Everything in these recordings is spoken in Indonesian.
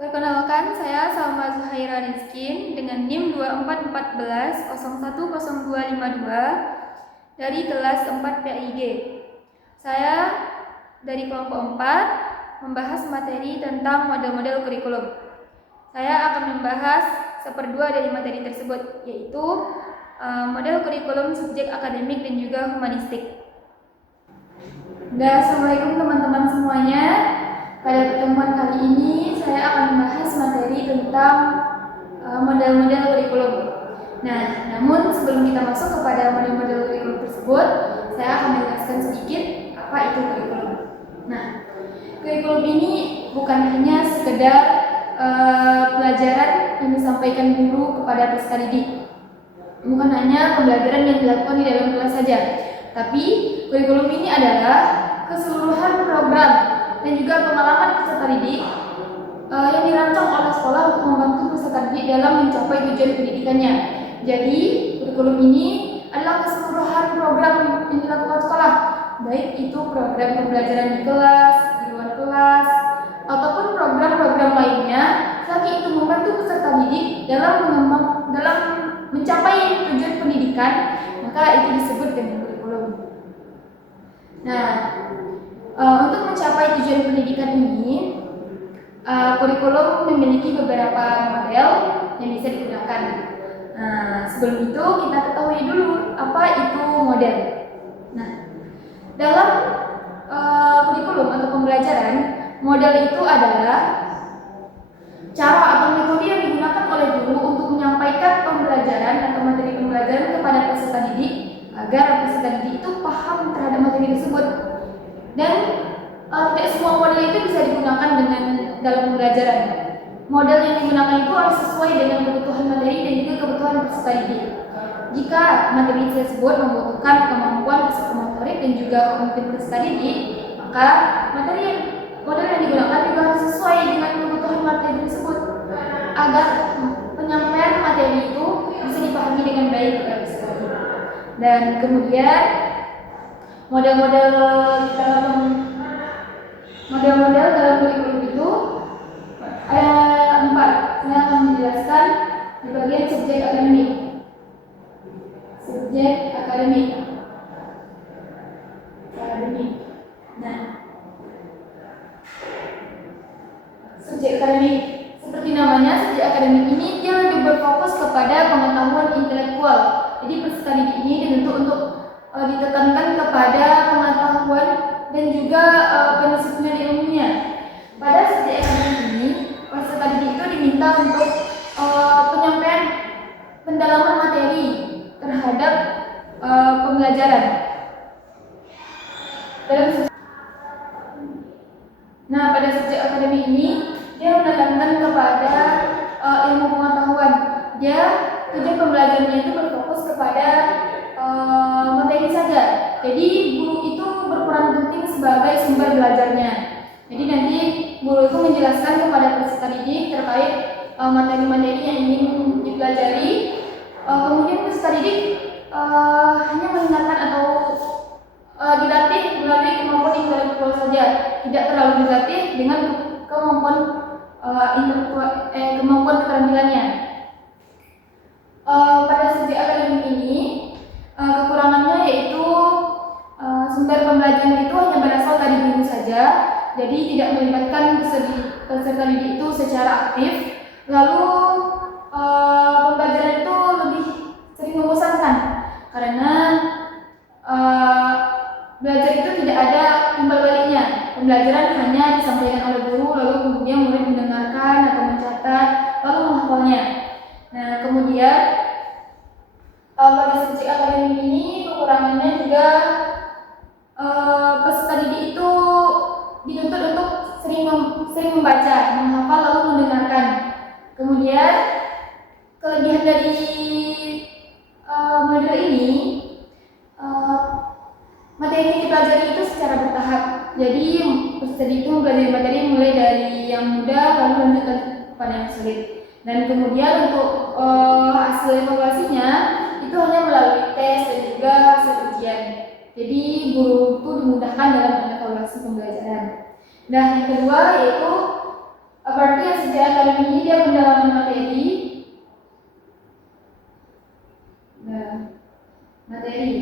Perkenalkan, saya Salma Zuhaira Rizkin dengan NIM 2414-010252 dari kelas 4 PIG. Saya dari kelompok 4 membahas materi tentang model-model kurikulum. Saya akan membahas seperdua dari materi tersebut, yaitu model kurikulum subjek akademik dan juga humanistik. Assalamualaikum teman-teman semuanya. Pada pertemuan kali ini saya akan membahas materi tentang model-model kurikulum. Namun sebelum kita masuk kepada model-model kurikulum tersebut, saya akan menjelaskan sedikit apa itu kurikulum. Kurikulum ini bukan hanya sekedar pelajaran yang disampaikan guru kepada peserta didik. Bukan hanya pembelajaran yang dilakukan di dalam kelas saja, tapi kurikulum ini adalah keseluruhan program dan juga pengalaman peserta didik yang dirancang oleh sekolah untuk membantu peserta didik dalam mencapai tujuan pendidikannya. Jadi, kurikulum ini adalah keseluruhan program yang dilakukan sekolah, baik itu program pembelajaran di kelas, di luar kelas, ataupun program-program lainnya, selagi itu membantu peserta didik dalam mencapai tujuan pendidikan, maka itu disebut dengan kurikulum. Untuk mencapai tujuan pendidikan ini, kurikulum memiliki beberapa model yang bisa digunakan. Sebelum itu kita ketahui dulu apa itu model. Dalam kurikulum atau pembelajaran, model itu adalah cara atau metode yang digunakan oleh guru untuk menyampaikan pembelajaran atau materi pembelajaran kepada peserta didik agar peserta didik itu paham terhadap materi tersebut. Dan tidak semua model itu bisa digunakan dalam pembelajaran. Model yang digunakan itu harus sesuai dengan kebutuhan materi dan juga kebutuhan peserta didik. Jika materi tersebut membutuhkan kemampuan psikomotorik dan juga kognitif peserta didik, maka model yang digunakan juga harus sesuai dengan kebutuhan materi tersebut agar penyampaian materi itu bisa dipahami dengan baik oleh peserta didik. Dan kemudian model-model dalam kurikulum itu ada 4. Saya akan menjelaskan di bagian subjek akademik. Subjek akademik. Subjek akademik seperti namanya, subjek akademik ini dia lebih berfokus kepada pengetahuan intelektual. Jadi peserta didik ini dibentuk untuk ditekankan kepada pengetahuan dan juga pendisiplinan ilmunya. Pada subjek akademik ini, peserta didik itu diminta untuk penyampaian pendalaman materi terhadap pembelajaran. Pada subjek akademik ini, dia menekankan kepada ilmu pengetahuan. Tujuan pembelajarannya itu berfokus kepada materi saja. Jadi guru itu berperan penting sebagai sumber belajarnya. Jadi nanti guru itu menjelaskan kepada peserta didik terkait materi-materi yang ingin dipelajari. Kemudian peserta didik hanya mendengarkan atau dilatih melalui kemampuan intelektual saja, tidak terlalu dilatih dengan kemampuan keterampilannya. Pada subjek akademik ini kekurangannya yaitu sumber pembelajaran itu hanya berasal dari guru saja, jadi tidak melibatkan peserta didik itu secara aktif. Lalu pembelajaran itu lebih sering membosankan karena belajar itu tidak ada timbal baliknya. Pembelajaran hanya disampaikan oleh guru, lalu kemudian murid mendengarkan atau mencatat, lalu menghafalnya. Kemudian pada subjek akademik ini kekurangannya juga peserta didik itu dituntut untuk sering membaca, menghafal lalu mendengarkan. Kemudian kelebihan dari model ini, materi yang dipelajari itu secara bertahap. Jadi peserta didik itu mempelajari materi mulai dari yang mudah lalu lanjut kepada yang sulit. Dan kemudian untuk hasil evaluasinya itu hanya melalui tes dan juga hasil ujian. Jadi guru itu dimudahkan dalam evaluasi pembelajaran. Yang kedua yaitu berarti yang subjek materi. Nah, materi.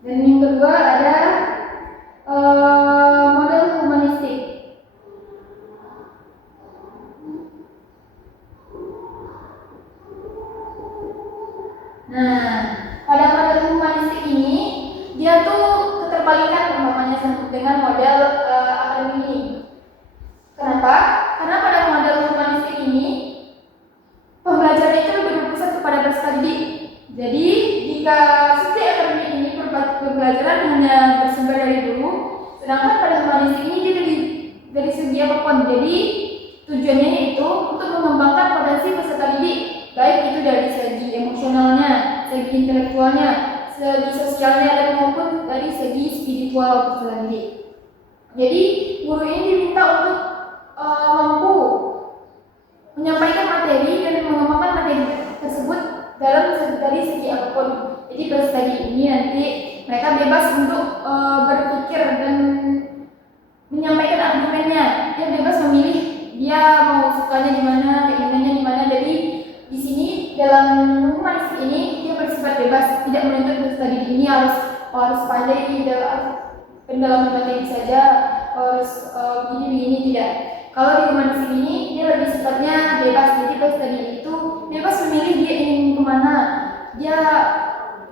Dan yang kedua ada model humanistik. Nah, pada model humanistik ini dia tuh keterbalikan umpamanya dengan model akademik ini. Kenapa? Karena pada model humanistik ini pembelajaran itu lebih berpusat kepada peserta didik. Jadi jika subjek akademik ini pembelajaran hanya bersumber dari guru, sedangkan pada humanistik ini dia dari segi apapun. Jadi tujuannya yaitu untuk mengembangkan potensi peserta didik, baik itu dari segi emosionalnya, segi intelektualnya, segi sosialnya, dan maupun dari segi spiritual peserta didik. Jadi guru ini diminta untuk mampu menyampaikan materi dan mengembangkan materi tersebut dari segi apapun. Jadi peserta didik ini nanti mereka bebas untuk berpikir dan menyampaikan argumennya. Dia bebas memilih dia mau sukanya di mana, keinginannya di mana. Jadi di sini dalam humanistik ini dia bersifat bebas, tidak menuntut peserta didik ini harus pandai pendalaman materi saja, harus begini tidak. Kalau di humanistik ini dia lebih sifatnya bebas, jadi peserta didik itu bebas memilih dia ingin kemana. Dia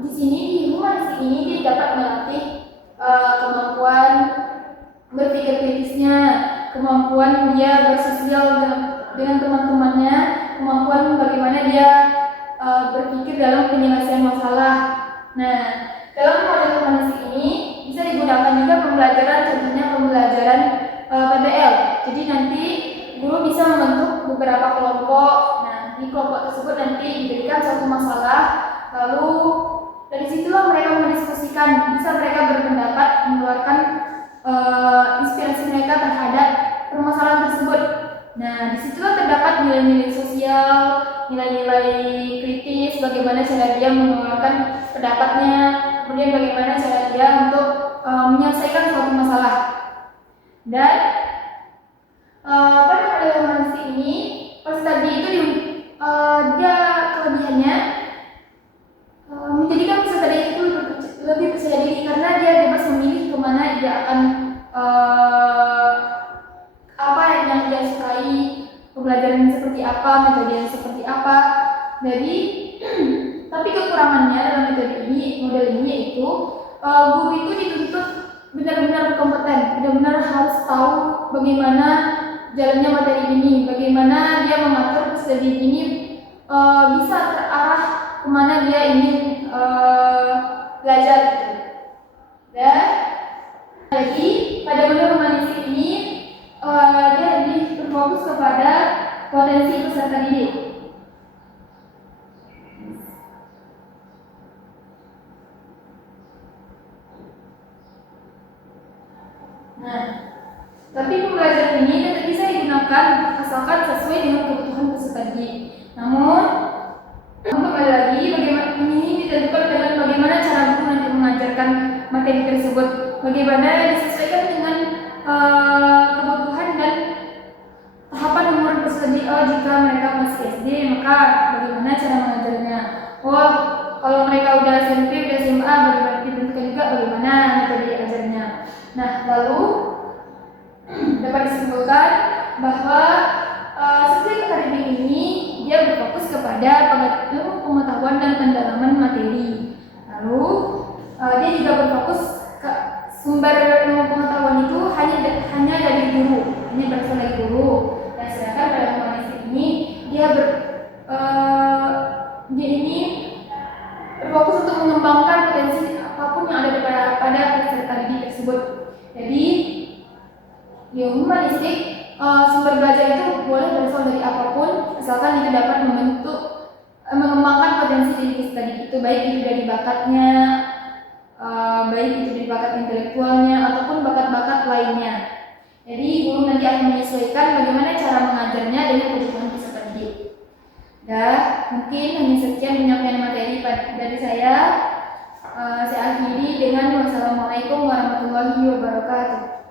di sini di humanistik ini dia dapat melatih kemampuan berpikir kritisnya, kemampuan dia bersosial dengan teman-temannya, kemampuan bagaimana dia berpikir dalam penyelesaian masalah. Nah, dalam model humanistik ini bisa digunakan juga pembelajaran, contohnya pembelajaran PBL. Jadi nanti guru bisa membentuk beberapa kelompok. Nah, di kelompok tersebut nanti diberikan suatu masalah, lalu dari situlah mereka mendiskusikan, bisa mereka berpendapat, mengeluarkan inspirasi mereka terhadap permasalahan tersebut. Nah, disitulah terdapat nilai-nilai sosial, nilai-nilai kritis, bagaimana cara dia mengeluarkan pendapatnya, kemudian bagaimana cara dia untuk menyelesaikan suatu masalah. Dan pada model humanistik ini, peserta didik itu dia kelebihannya menjadikan peserta didik itu lebih percaya diri karena dia bebas memilih kemana dia akan apa yang dia sukai, pembelajaran seperti apa, metode yang seperti apa. Jadi tapi kekurangannya dalam metode ini, model ini yaitu guru itu dituntut benar-benar kompeten, benar-benar harus tahu bagaimana jalannya materi ini, bagaimana dia mengatur peserta didik ini bisa terarah kemana dia ingin belajar. Dan jadi pada model humanistik ini dia lebih berfokus kepada potensi peserta didik. Nah, tapi pembelajaran ini tetap bisa digunakan asalkan sesuai dengan kebutuhan peserta didik. Namun kembali lagi, bagaimana ini ditentukan dengan bagaimana cara guru nanti mengajarkan materi tersebut, bagaimana disesuaikan dengan kebutuhan dan tahapan umur peserta didik. Jika mereka masih SD, maka bagaimana cara mengajarnya. Kalau mereka udah SMP, udah SMA, bagaimana ditentukan juga bagaimana metode ajarnya. Nah, lalu dapat disimpulkan bahwa subjek akademik ini dia berfokus kepada ilmu pengetahuan dan pendalaman materi. Lalu dia juga berfokus ke sumber ilmu pengetahuan itu hanya dari guru, hanya berasal dari guru. Dan sedangkan pada humanistik ini dia ini berfokus untuk mengembangkan potensi apapun yang ada pada peserta didik tersebut. Jadi di humanistik sumber belajar itu boleh berasal dari apapun asalkan itu dapat mengembangkan potensi diri peserta didik itu, baik itu dari bakatnya, baik itu dari bakat intelektualnya ataupun bakat-bakat lainnya. Jadi guru nanti akan menyesuaikan bagaimana cara mengajarnya dengan kebutuhan peserta didik. Mungkin hanya sekian penyampaian materi dari saya. Saya akhiri dengan wassalamualaikum warahmatullahi wabarakatuh.